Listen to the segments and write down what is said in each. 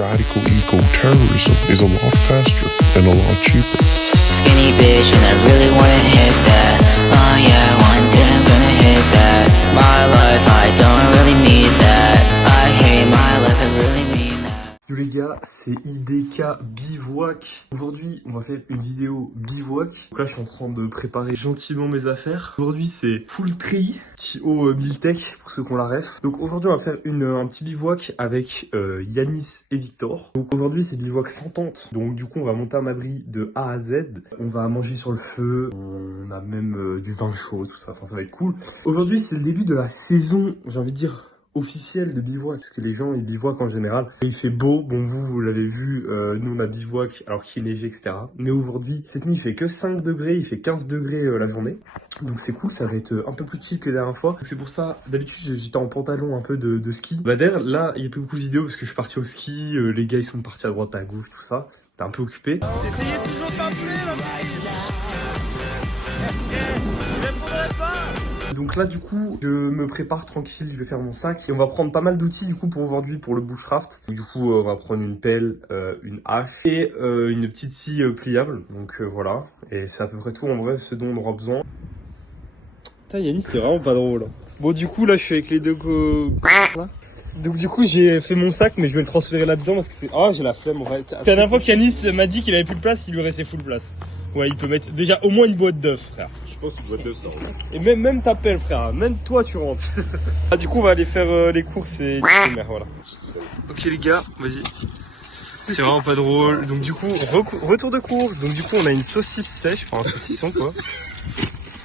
radical eco-terrorism is a lot faster and a lot cheaper. Skinny bitch and I really wanna hit that. Oh yeah, one day I'm gonna hit that. My life, I don't really need that. I hate my life, I really mean that. Yo les gars, c'est IDK Bivouac. Aujourd'hui, on va faire une vidéo bivouac. Donc là, je suis en train de préparer gentiment mes affaires. Aujourd'hui, c'est full tri, TO Miltech, pour ceux qui ont la ref. Donc aujourd'hui, on va faire un petit bivouac avec Yanis et Victor. Donc aujourd'hui, c'est bivouac sans tente. Donc du coup, on va monter un abri de A à Z. On va manger sur le feu. On a même du vin chaud, tout ça. Enfin, ça va être cool. Aujourd'hui, c'est le début de la saison, j'ai envie de dire, officiel de bivouac, parce que les gens ils bivouaquent en général. Il fait beau, bon vous l'avez vu, nous on a bivouac alors qu'il neigeait etc. Mais aujourd'hui, cette nuit il fait que 5 degrés, il fait 15 degrés la journée. Donc c'est cool, ça va être un peu plus chill que la dernière fois. C'est pour ça, d'habitude j'étais en pantalon un peu de ski. Bah d'ailleurs là il y a plus beaucoup de vidéos parce que je suis parti au ski, les gars ils sont partis à droite à gauche, tout ça. T'es un peu occupé. Essayez toujours de m'appeler là. Je répondrai pas. Donc là du coup je me prépare tranquille, je vais faire mon sac et on va prendre pas mal d'outils du coup pour aujourd'hui pour le bushcraft. Du coup on va prendre une pelle, une hache et une petite scie pliable. Donc voilà, et c'est à peu près tout en vrai ce dont on aura besoin. Putain Yannis c'est vraiment pas drôle. Bon du coup là je suis avec les deux là. Donc du coup j'ai fait mon sac mais je vais le transférer là-dedans parce que c'est... Ah j'ai la flemme en vrai. La dernière fois qu'Yanis m'a dit qu'il avait plus de place, il lui restait full place. Ouais, il peut mettre déjà au moins une boîte d'œufs, frère. Je pense une boîte d'œufs ça rentre. Et même ta pelle, frère. Même toi, tu rentres. Ah, du coup on va aller faire les courses et voilà. Ok les gars, vas-y. C'est vraiment pas drôle. Donc du coup, retour de course. Donc du coup on a une saucisse sèche, enfin un saucisson quoi.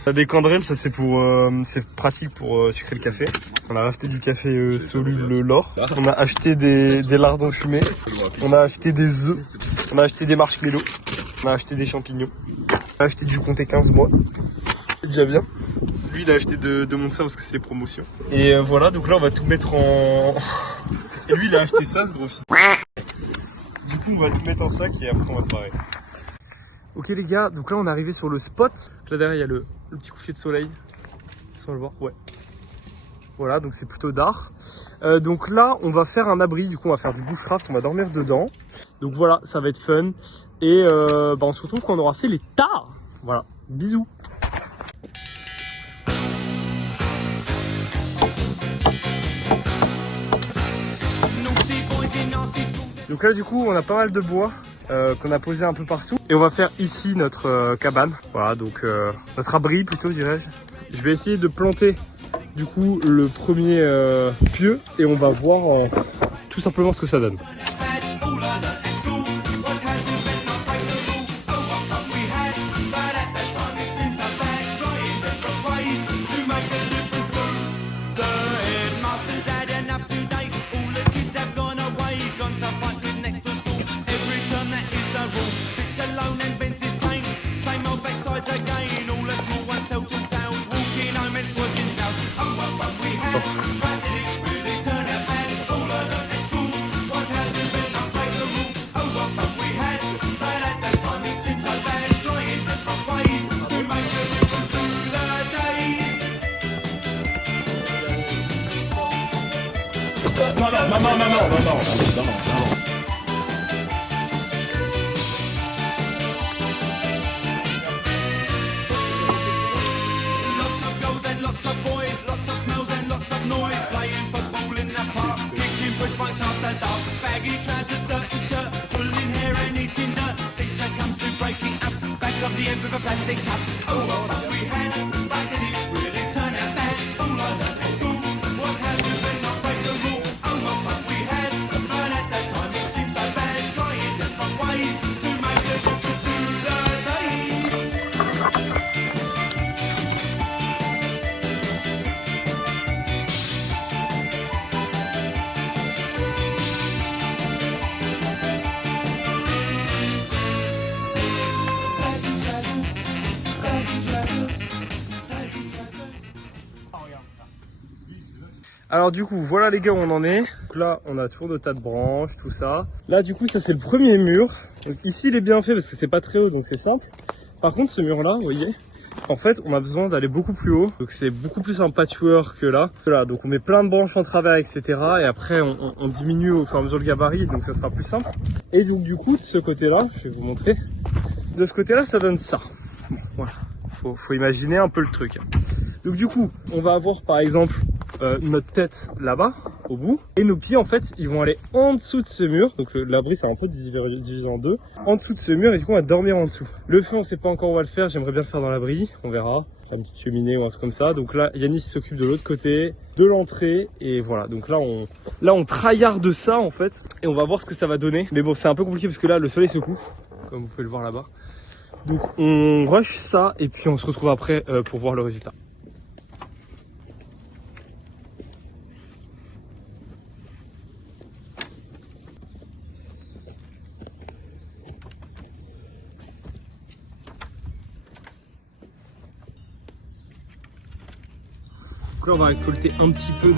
On a des candrelles, ça c'est pour c'est pratique pour sucrer le café. On a racheté du café soluble l'or. On a acheté des lardons fumés. On a acheté des œufs. On a acheté des marshmallows. On a acheté des champignons. On a acheté du comté 15 mois. C'est déjà bien. Lui il a acheté de mon parce que c'est les promotions. Et voilà, donc là on va tout mettre en... Et lui il a acheté ça ce gros fils. Du coup on va tout mettre en sac et après on va se barrer. Ok les gars, donc là on est arrivé sur le spot. Là derrière il y a le petit coucher de soleil. Sans le voir, ouais. Voilà, donc c'est plutôt d'art. Donc là on va faire un abri, du coup on va faire du bushcraft, on va dormir dedans. Donc voilà, ça va être fun. Et on se retrouve quand on aura fait les tas. Voilà, bisous. Donc là du coup on a pas mal de bois qu'on a posé un peu partout. Et on va faire ici notre cabane. Voilà, donc notre abri plutôt dirais-je. Je vais essayer de planter du coup le premier pieu et on va voir tout simplement ce que ça donne. Non. Lots of boys, lots of smells and lots of noise. Playing football in the park, kicking push bikes after dark. Baggy trousers, dirty shirt, pulling hair and eating dirt. Teacher comes to break it up, back of the end with a plastic cup. Oh, what fun we had, but did it really turn out bad? All I learned at school was how to win, not break the rule. Oh, what fun we had, but at that time it seemed so bad. Trying different ways to make the difference through the days. Alors du coup voilà les gars où on en est. Donc là on a toujours de tas de branches, tout ça. Là du coup ça c'est le premier mur. Donc ici il est bien fait parce que c'est pas très haut donc c'est simple. Par contre ce mur là vous voyez, En fait, on a besoin d'aller beaucoup plus haut, donc c'est beaucoup plus un patchwork que là. Voilà, donc on met plein de branches en travers, etc. Et après, on diminue au fur et à mesure le gabarit, donc ça sera plus simple. Et donc du coup, de ce côté-là, je vais vous montrer. De ce côté-là, ça donne ça. Bon, voilà, faut imaginer un peu le truc. Donc du coup, on va avoir par exemple notre tête là-bas, au bout. Et nos pieds, en fait, ils vont aller en dessous de ce mur. Donc l'abri, c'est un peu divisé en deux. En dessous de ce mur, et du coup, on va dormir en dessous. Le feu, on sait pas encore où on va le faire. J'aimerais bien le faire dans l'abri. On verra. Faire une petite cheminée ou un truc comme ça. Donc là, Yanis s'occupe de l'autre côté, de l'entrée. Et voilà. Donc là, on tryhard ça, en fait. Et on va voir ce que ça va donner. Mais bon, c'est un peu compliqué parce que là, le soleil se couche. Comme vous pouvez le voir là-bas. Donc on rush ça. Et puis on se retrouve après pour voir le résultat. Donc là, on va récolter un petit peu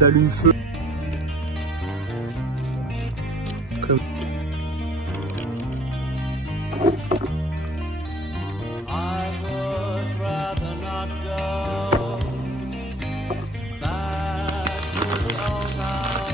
d'allume-feu. Comme... I would rather not go back to the old house.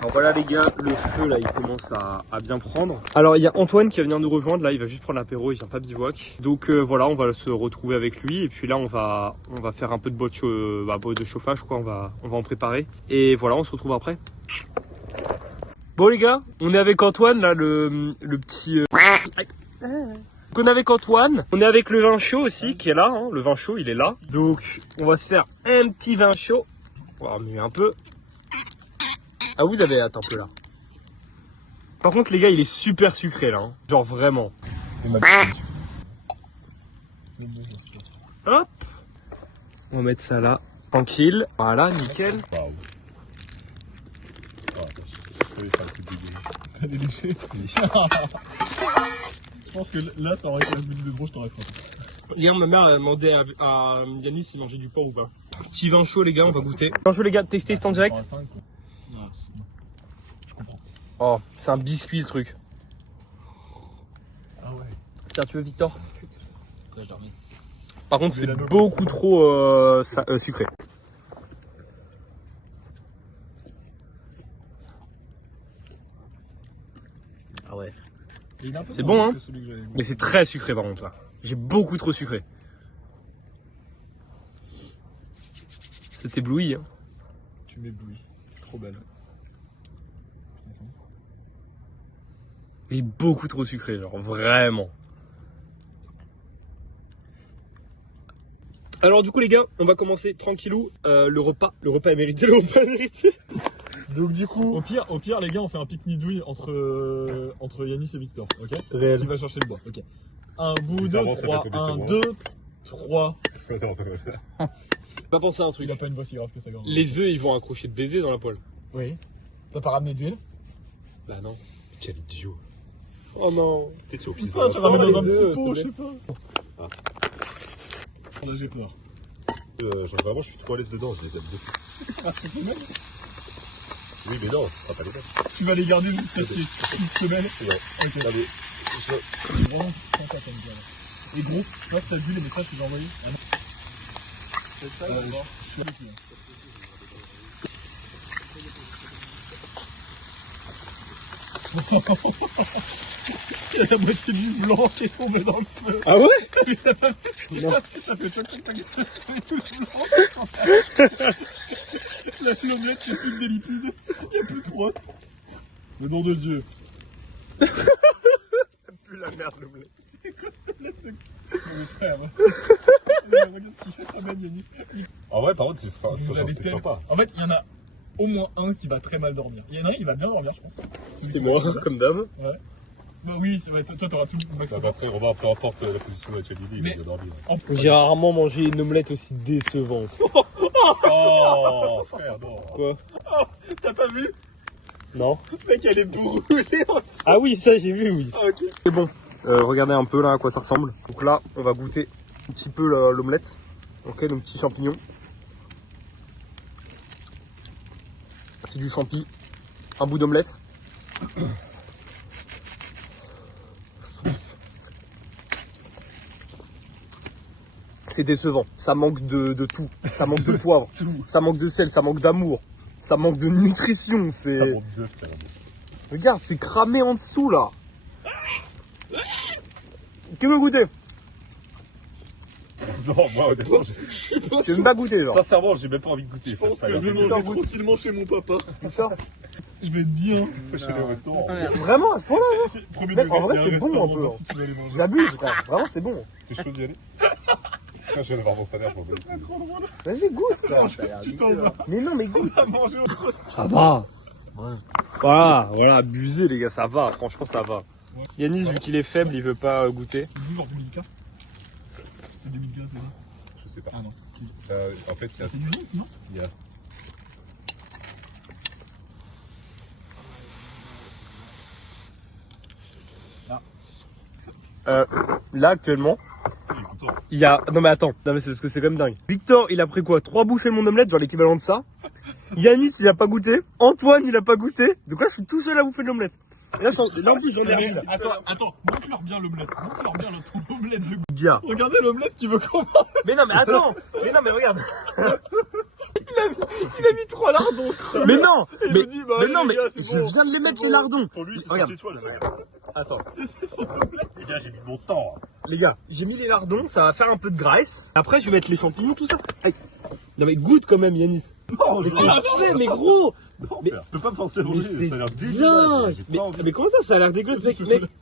Alors voilà les gars, le feu là il commence à bien prendre. Alors il y a Antoine qui va venir nous rejoindre, là il va juste prendre l'apéro, il vient pas bivouac. Donc voilà, on va se retrouver avec lui et puis là on va faire un peu de botte de chauffage quoi, on va en préparer. Et voilà, on se retrouve après. Bon les gars, on est avec Antoine là, le petit... Donc on est avec Antoine, on est avec le vin chaud aussi qui est là, hein. Le vin chaud il est là. Donc on va se faire un petit vin chaud. On va remuer un peu. Ah vous avez hâte un peu là. Par contre les gars il est super sucré là, hein. Genre vraiment. Hop. On va mettre ça là, tranquille. Voilà, nickel. Je pense que là, ça aurait été la bulle de gros, je t'aurais fait. Hier ma mère a demandé à Yanis s'il mangeait du porc ou pas. Petit vin chaud les gars, on va goûter. Vin chaud les gars, test en direct. Je comprends. Oh, c'est un biscuit le truc. Ah ouais. Tiens, tu veux Victor? Par contre c'est beaucoup trop sucré. Ah ouais. C'est bon hein. Mais c'est très sucré par contre là. J'ai beaucoup trop sucré. C'est ébloui hein. Tu m'éblouis. Trop belle. Il est beaucoup trop sucré, genre vraiment. Alors du coup les gars, on va commencer tranquillou le repas. Le repas est mérité, le repas est mérité. Donc du coup, au pire les gars, on fait un pique-nique douille entre Yanis et Victor, ok? Réel. Qui va chercher le bois, ok? Un bout, deux, trois, un, deux, trois. Pas penser à un Il truc. a pas une voix si grave que ça, grand. Les œufs ils vont accrocher de baiser dans la poêle. Oui. T'as pas ramené d'huile? Bah non. Quel idiot. Oh non. Peut-être c'est au pisse. Tu ramènes dans un les petit œufs, pot, je s'il sais pas. Ah. Là j'ai peur. Genre vraiment, je suis trop à l'aise dedans, je les aime beaucoup. Ah, c'est pas mal. Oui, mais non, ce sera pas les mêmes. Tu vas les garder jusqu'à une semaine. Non. Ok. Non, mais C'est vraiment sympa comme ça. Et gros, toi si t'as vu les messages que j'ai envoyés? Ah non. C'est ça, je suis dessus. Il y a la moitié du blanc qui est tombé dans le feu. Ah ouais? Ça fait choc, choc, tout le blanc. La l'omelette, c'est plus que des lipides. Il n'y a plus de protes. Le nom de Dieu. Plus la merde l'omelette. C'est quoi cette omelette de... Mon frère. Regarde ce qu'il fait, Amen Yanis. en vrai, par contre, c'est Vous avez tellement- sympa. En fait, il y en a au moins un qui va très mal dormir. Il y en a un qui va bien dormir, je pense. Celui C'est qui moi, va bien. comme d'hab. Ouais. Bah oui, c'est vrai, toi t'auras tout le max. Ça va après, on va peu importe la position de Chalili, il Mais- va dormir. J'ai rarement mangé une omelette aussi décevante. Oh, frère, non. Quoi? T'as pas vu? Non? Mec, elle est brûlée en dessous. Ah oui, ça j'ai vu, oui. Ah, ok. C'est bon. Regardez un peu là à quoi ça ressemble. Donc là, on va goûter un petit peu l'omelette. Ok, donc petits champignons. C'est du champi. Un bout d'omelette. C'est décevant. Ça manque de tout. Ça manque de poivre. Ça manque de sel. Ça manque d'amour. Ça manque de nutrition. Ça C'est. monte deux, carrément. Regarde, c'est cramé en dessous là. Qui veut goûter? Non, moi honnêtement, Tu veux même pas goûter, genre. sincèrement, j'ai même pas envie de goûter. Je pense Ça a que l'air je vais dégueulasse. manger tranquillement chez mon papa. C'est ça. Je vais te dire. Chez le restaurant. Vraiment, à ce point-là? C'est premier Mais degré. en vrai, il y a c'est bon, restaurant, un peu, voir hein. si tu veux aller manger. J'abuse, frère. Vraiment, c'est bon. T'es chaud d'y aller? Je viens de voir mon salaire pour ça. Vas-y, goûte, frère. Tu t'en vas. Mais non, mais goûte. À manger au poste. Ça va. Voilà, abusé, les gars, ça va. Franchement, ça va. Yanis, vu qu'il est faible, il veut pas goûter. Toujours 2000K. C'est 2000K, c'est vrai. Je sais pas. Ah non. Si. Ça, en fait, il y a. C'est du lit, non? Il y a. Là, actuellement, il y a... Non mais attends, non mais c'est parce que c'est quand même dingue. Victor, il a pris quoi? 3 bouchées de mon omelette, genre l'équivalent de ça. Yanis, il a pas goûté. Antoine, il a pas goûté. Donc là, je suis tout seul à bouffer de l'omelette. Et là, là en plus, j'en ai une. Attends, montre-leur bien l'omelette. Montre-leur bien ton omelette de goût. Gars. Regardez l'omelette qui veut comment. Mais non, mais attends. Mais non, mais regarde. Il a mis 3 lardons. Mais non. Et il Mais, nous dit, bah mais oui, non, les mais gars, c'est je bon. viens de les mettre C'est les bon. lardons. Pour lui, c'est Regarde. 5 étoiles, ça. Attends. C'est son omelette. Les gars, j'ai mis mon temps. Les gars, j'ai mis les lardons, ça va faire un peu de graisse. Après, je vais mettre les champignons, tout ça. Aïe. Non mais goûte quand même, Yanis. Non, Mais je t'es fait, mais gros. Mais- Je peux pas me forcer à Mais manger, c'est ça a l'air dingue. dégueulasse. J'ai Mais, pas envie. mais comment ça a l'air dégueulasse, mec,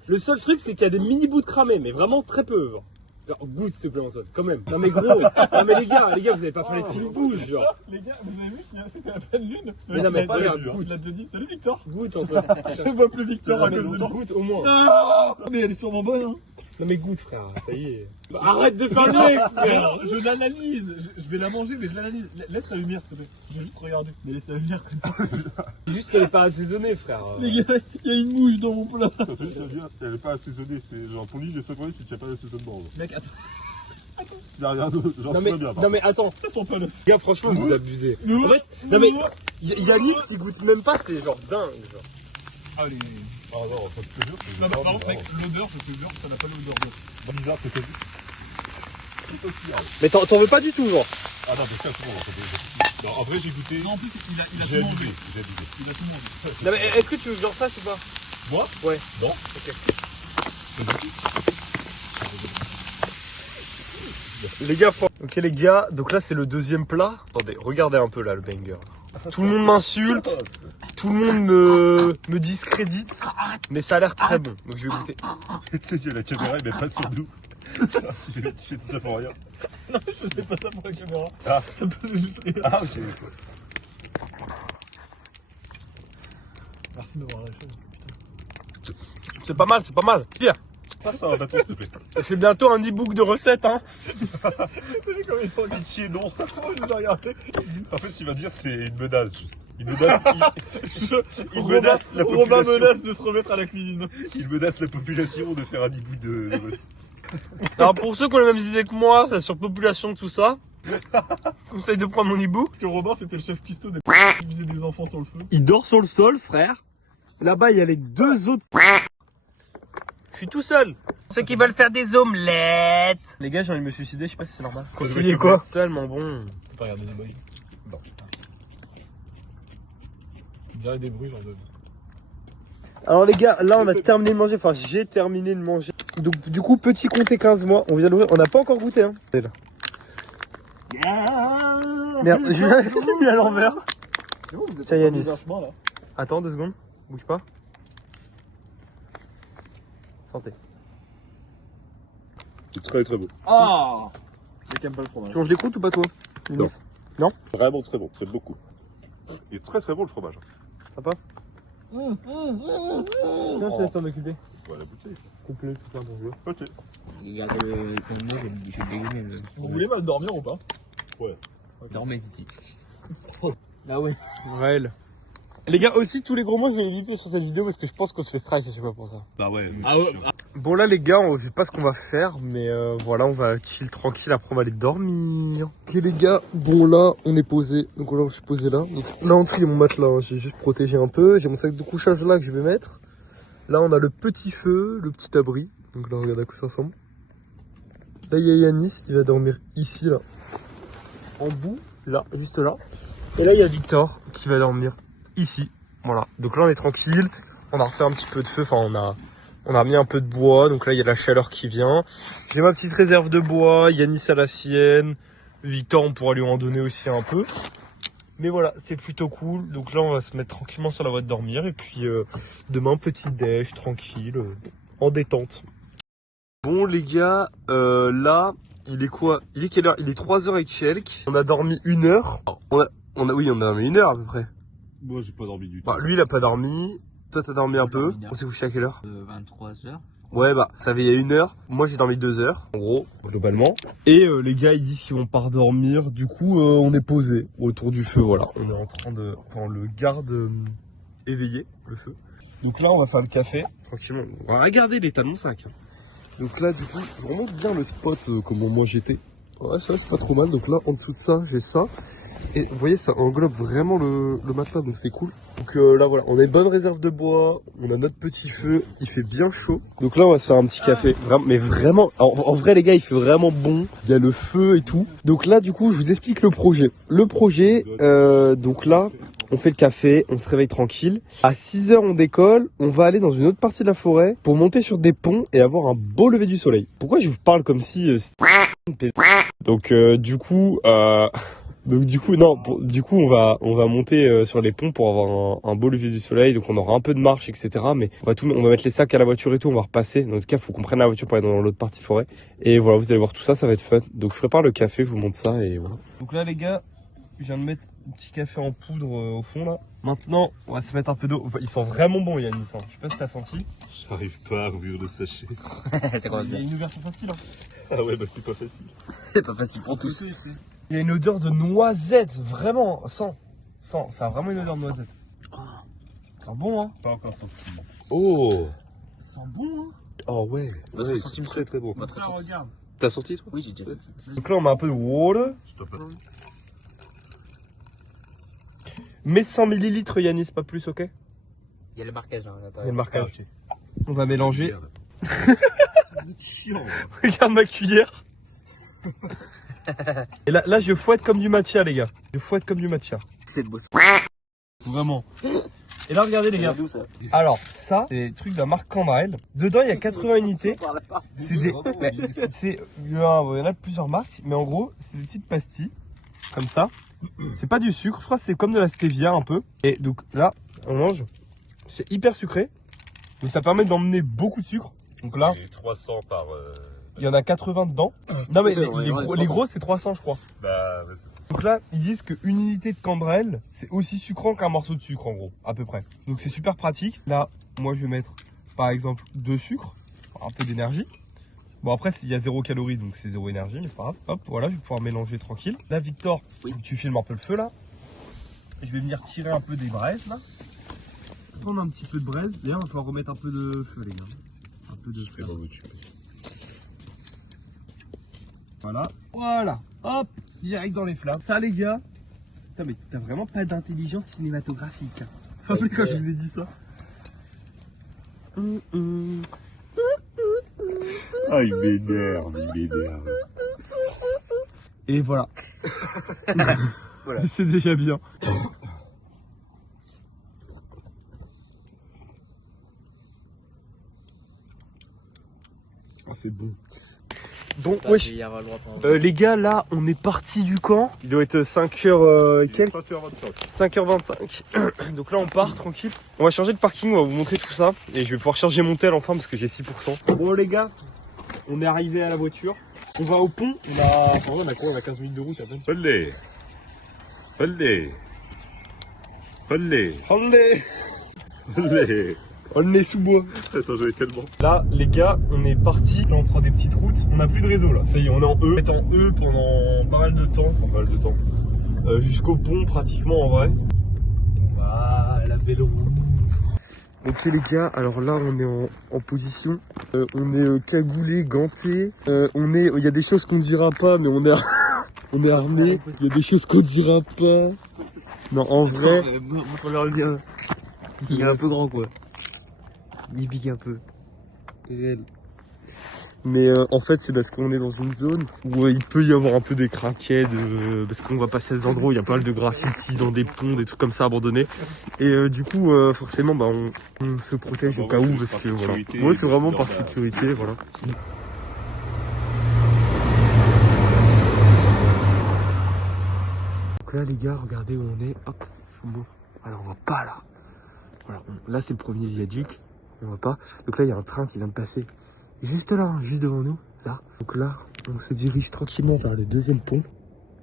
le seul truc, c'est qu'il y a des mini bouts de cramé, mais vraiment très peu, genre. Genre, goûte, s'il te plaît, Antoine, quand même. Non mais gros. Non mais les gars, vous avez pas fallu qu'il bouge, genre. Les gars, vous avez vu qu'il y a fait à peine lune. Mais non, mais Ça a regarde, été, goûte. Il a déjà dit. Salut Victor. Goûte, Antoine. Je ne vois plus Victor à Non, mais cause de lui. goûte au moins. Non, mais elle est sûrement bonne, hein. Non mais goûte, frère, ça y est. Arrête de faire le mec, frère. Alors, je l'analyse. Je vais la manger, mais je l'analyse. Laisse la lumière, s'il te plaît. Je vais juste regarder. Mais laisse la lumière. C'est juste qu'elle est pas assaisonnée, frère. Les gars, il y a une mouche dans mon plat. Ça fait ça vient, elle est pas assaisonnée, c'est genre pour lui, les secouer si tu n'as pas d'assaisonnement. Mec, attends. Il y a rien d'autre, genre Non tout mais, va bien. non mais attends, Ça sent pas le. les gars, franchement, vous abusez. En fait, non mais, Yanis qui goûte même pas, c'est genre dingue, genre. Allez. Ah non, ça te jure, c'est Non, mais par contre, mec, l'odeur, je te jure, ça n'a pas l'odeur de. bizarre, c'est quasi. C'est aussi hard. Mais t'en veux pas du tout, genre. Ah non, mais ça, c'est bon, ça fait. Non, en vrai, j'ai goûté. Non, en plus, il a J'ai tout abusé, mangé. j'ai abusé. Il a tout mangé. Non mais, est-ce que tu veux que j'en fasse ou pas? Moi Ouais. Non. Ok. Les gars, ok les gars, donc là c'est le deuxième plat. Attendez, regardez un peu là le banger. Tout le monde m'insulte, tout le monde me discrédite, mais ça a l'air très bon, donc je vais goûter. Tu sais que la caméra, elle met pas sur nous. Tu fais tout ça pour rien. Non, je fais pas ça pour la caméra. Ah. Ça me faisait juste rire. Ah, ok. Merci de m'avoir lâché. C'est pas mal, c'est pas mal. Pire, Passe un bâton, s'il te plaît. je fais bientôt un e-book de recettes, hein. T'as vu comme il faut Pitié, non. je les ai regardés. En fait, ce qu'il va dire, c'est une menace, juste. Il menace, il Romain menace la population. menace de se remettre à la cuisine. Il menace la population de faire un e-book de recettes. Alors pour ceux qui ont les mêmes idées que moi, la surpopulation, tout ça, conseille de prendre mon e-book. Parce que Robin, c'était le chef cuistot des qui faisait des enfants sur le feu. Il dort sur le sol, frère. Là-bas, il y a les deux autres. Je suis tout seul. Ceux qui veulent faire des omelettes. Les gars, j'ai envie de me suicider, je sais pas si c'est normal. Conseiller quoi? C'est tellement bon. Faut pas regarder les boys. Non. Il dirait des bruits, genre de. Alors les gars, là on a terminé de manger, enfin j'ai terminé de manger. Donc du coup, petit compté 15 mois, on vient d'ouvrir, on n'a pas encore goûté hein. C'est là. Merde, j'ai mis à l'envers. C'est bon, vous êtes Tiens, Yanis. dans un chemin là. Attends 2 secondes, bouge pas. Santé. C'est très très beau. Ah! C'est quand même pas le fromage. Tu manges les croûtes ou pas toi? Non. Non? Vraiment très bon, j'aime beaucoup. Il est très très bon le fromage. Sympa. Tiens, je te laisse t'en occuper. On va la bouteille. Complet, tout ça, ton jeu. Ok. Vous voulez mal dormir ou pas? Dormez ici. Ah ouais. Réel. Les gars, aussi, tous les gros mots, je vais les biper sur cette vidéo parce que je pense qu'on se fait strike, je sais pas pour ça. Bah ouais. Ah ouais. Bon là les gars, je sais pas ce qu'on va faire, mais voilà, on va chill tranquille, après on va aller dormir. Ok les gars, bon là on est posé, donc là je suis posé là. Donc là en dessous il y a mon matelas, hein. J'ai juste protégé un peu, j'ai mon sac de couchage là que je vais mettre. Là on a le petit feu, le petit abri, donc là regarde à quoi ça ressemble. Là, il y a Yanis qui va dormir ici, là. En bout, là, juste là. Et là, il y a Victor qui va dormir ici. Voilà. Donc là, on est tranquille. On a refait un petit peu de feu. Enfin, on a mis un peu de bois. Donc là, il y a la chaleur qui vient. J'ai ma petite réserve de bois. Yanis a la sienne. Victor, on pourra lui en donner aussi un peu. Mais voilà, c'est plutôt cool. Donc là, on va se mettre tranquillement sur la voie de dormir. Et puis, demain, petit déj, tranquille, en détente. Bon, les gars, là, il est quoi? Il est quelle heure? Il est 3h et quelques. On a dormi 1 heure. Oui, on a dormi 1 heure à peu près. Moi, j'ai pas dormi du tout. Bah, lui, il a pas dormi. Toi, t'as dormi un peu. dormi 1 heure. On s'est couché à quelle heure? 23h. Ouais, bah, ça fait il y a 1 heure. Moi, j'ai dormi 2 heures, en gros, globalement. Et les gars, ils disent qu'ils vont pas redormir. Du coup, on est posé autour du feu, voilà. On est en train de... Enfin, le garde éveillé, le feu. Donc là, on va faire le café, tranquillement. On va regarder l'état de mon sac. Donc là, du coup, je remonte bien le spot comment moi j'étais. Ouais, ça, c'est pas trop mal. Donc là, en dessous de ça, j'ai ça. Et vous voyez, ça englobe vraiment le matelas, donc c'est cool. Donc là, voilà, on a une bonne réserve de bois, on a notre petit feu, il fait bien chaud. Donc là, on va se faire un petit café. Mais vraiment, en vrai, les gars, il fait vraiment bon. Il y a le feu et tout. Donc là, du coup, je vous explique le projet. Le projet, donc là, on fait le café, on se réveille tranquille. À 6h, on décolle, on va aller dans une autre partie de la forêt pour monter sur des ponts et avoir un beau lever du soleil. Pourquoi je vous parle comme si... Donc du coup, on va monter sur les ponts pour avoir un beau lever du soleil. Donc on aura un peu de marche, etc. Mais on va mettre les sacs à la voiture et tout. On va repasser. Dans tout cas, il faut qu'on prenne la voiture pour aller dans l'autre partie forêt. Et voilà, vous allez voir tout ça, ça va être fun. Donc je prépare le café, je vous montre ça et voilà. Donc là, les gars, je viens de mettre un petit café en poudre au fond là. Maintenant, on va se mettre un peu d'eau. Ils sont vraiment bons, Yannis. Je sais pas si t'as senti. J'arrive pas à ouvrir le sachet. Ça commence Il y a bien. une ouverture facile. Hein. Ah ouais, bah c'est pas facile. C'est pas facile pour tous. Il y a une odeur de noisette, vraiment, ça a vraiment une odeur de noisette. Ça sent bon, hein. Pas encore sorti. Oh, ça sent bon, hein. Oh ouais, Ouais, c'est très très bon. Là, regarde. T'as sorti toi? Oui, j'ai déjà senti. Donc là, on met un peu de water. Je t'en prie. Mets 100 ml, Yanis, pas plus, ok? Il y a le marquage hein, à Il y a l'intérieur. le marquage. On va mélanger. Vous êtes chiant. Regarde ma cuillère. Et là, je fouette comme du matcha, les gars. Je fouette comme du matcha. C'est beau. Vraiment. Et là, regardez, les gars. D'où ça? Alors, ça, c'est des trucs de la marque Candrail. Dedans, il y a 80 unités. C'est des... il y en a plusieurs marques, mais en gros, c'est des petites pastilles, comme ça. C'est pas du sucre, je crois que c'est comme de la stevia un peu. Et donc là, on mange. C'est hyper sucré. Donc ça permet d'emmener beaucoup de sucre. Donc là, C'est 300 par. il y en a 80 dedans. Non mais les gros, c'est 300 je crois. Bah, ouais, c'est... Donc là, ils disent qu'une unité de Candrail, c'est aussi sucrant qu'un morceau de sucre en gros, à peu près. Donc c'est super pratique. Là, moi je vais mettre par exemple 2 sucres, un peu d'énergie. Bon après il y a 0 calories donc c'est 0 énergie mais c'est pas grave. Hop voilà je vais pouvoir mélanger tranquille. Là Victor, Oui. tu filmes un peu le feu là. Je vais venir tirer un peu des braises là. Prendre un petit peu de braise. D'ailleurs on va pouvoir remettre un peu de feu les gars. Un peu de feu. Voilà. Voilà. Hop. Direct dans les flammes. Ça les gars. Putain mais t'as vraiment pas d'intelligence cinématographique. Hein. Quand je vous ai dit ça. Ah, il m'énerve. Et voilà. C'est déjà bien. Ah, c'est bon. Bon, wesh. Les gars, là, on est parti du camp. Il doit être 5h quelques. 5h25. Donc là, on part tranquille. On va charger le parking, on va vous montrer tout ça. Et je vais pouvoir charger mon tel enfin parce que j'ai 6%. Bon, les gars, on est arrivé à la voiture. On va au pont. On a quoi? On a 15 minutes de route à peine. Olé. On est sous bois. Attends, j'avais tellement. Là, les gars, on est parti. Là, on prend des petites routes. On n'a plus de réseau là. Ça y est, on est en E. On est en E pendant pas mal de temps. Jusqu'au pont, pratiquement en vrai. Voilà, la belle route. Ok, les gars, alors là, on est en position. On est cagoulé, ganté. Il y a des choses qu'on dira pas, mais on est armé. Il y a des choses qu'on dira pas. Non, en vrai. Il est un peu grand quoi. Il pique un peu. Réel. Mais en fait c'est parce qu'on est dans une zone où il peut y avoir un peu des craquettes, parce qu'on va passer à des endroits où il y a pas mal de graffitis dans des ponts, des trucs comme ça abandonnés. Et du coup forcément bah, on se protège au cas où, parce que voilà. Ouais, c'est vraiment par sécurité, voilà. Donc là les gars, regardez où on est, hop, bon. Alors on va pas là. Voilà, là c'est le premier viaduc, on voit pas. Donc là il y a un train qui vient de passer juste là, juste devant nous, là. Donc là on se dirige tranquillement vers le deuxième pont.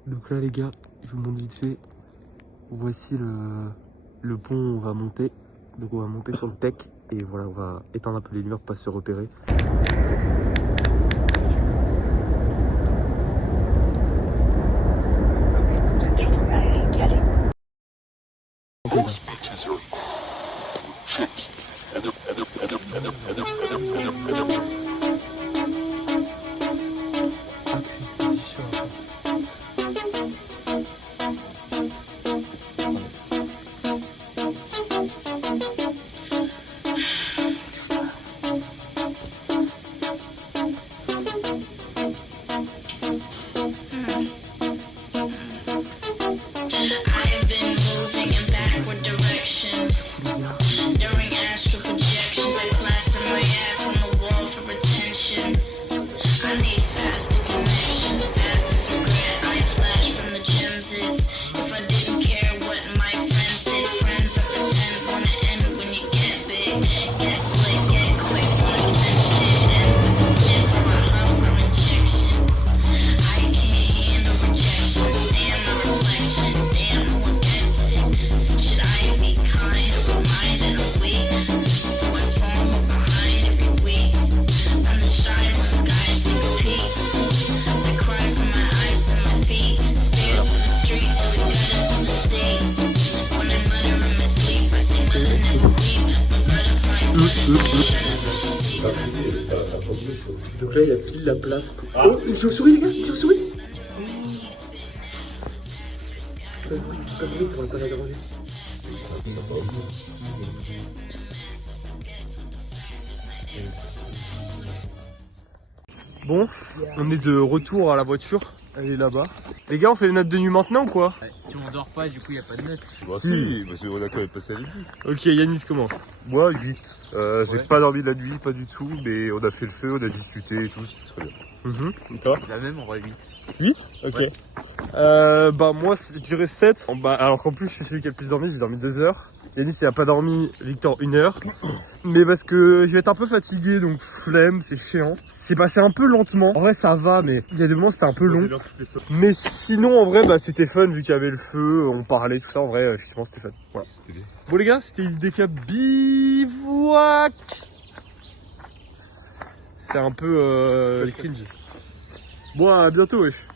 Donc là les gars, je vous montre vite fait. Voici le pont où on va monter. Donc on va monter sur le tech et voilà, on va éteindre un peu les lumières pour pas se faire repérer. I've been moving in backward directions. During astral projections, I plaster my ass on the wall for retention. I need faster connections, faster regret. I flash from the gems is if I didn't care what my friends did. Friends I pretend wanna end when you get big. Get slick, get quick, wanna send shit. End with the tip or a hub or injection. I can't handle rejection. Stand the reflection. Damn, no one gets it. Should I be kind or reminded of weak? So I fall behind every week. I'm the shy one, guys take a peek. I cry from my eyes to my feet. Stairs to the street till the gutters to the sea. When I mutter in my sleep, I say mother never weep. My butterfly. Donc là il y a pile la place. Oh, une chauve-souris les gars, une chauve-souris. Pas de bruit pour pas la déranger. Bon, on est de retour à la voiture, elle est là-bas. Les gars, on fait les notes de nuit maintenant ou quoi? Si on dort pas, du coup, y a pas de notes. Bah si, parce qu'on a quand même passé la nuit. Ok, Yanis commence. Moi, 8. J'ai Ouais. pas dormi la nuit, pas du tout, mais on a fait le feu, on a discuté et tout, c'était très bien. Et toi? La même, on va 8. 8? Ok. Ouais. Bah moi je dirais 7. Bah, alors qu'en plus je suis celui qui a le plus dormi, j'ai dormi 2 heures. Yanis il a pas dormi, Victor 1 heure. Mais parce que je vais être un peu fatigué, donc flemme, c'est chiant. C'est passé un peu lentement. En vrai ça va, mais il y a des moments c'était un peu long. Mais sinon en vrai bah c'était fun vu qu'il y avait le feu, on parlait tout ça, en vrai effectivement c'était fun. Voilà. Bon les gars, c'était IDK bivouac. C'est un peu cringe. Bon à bientôt wesh.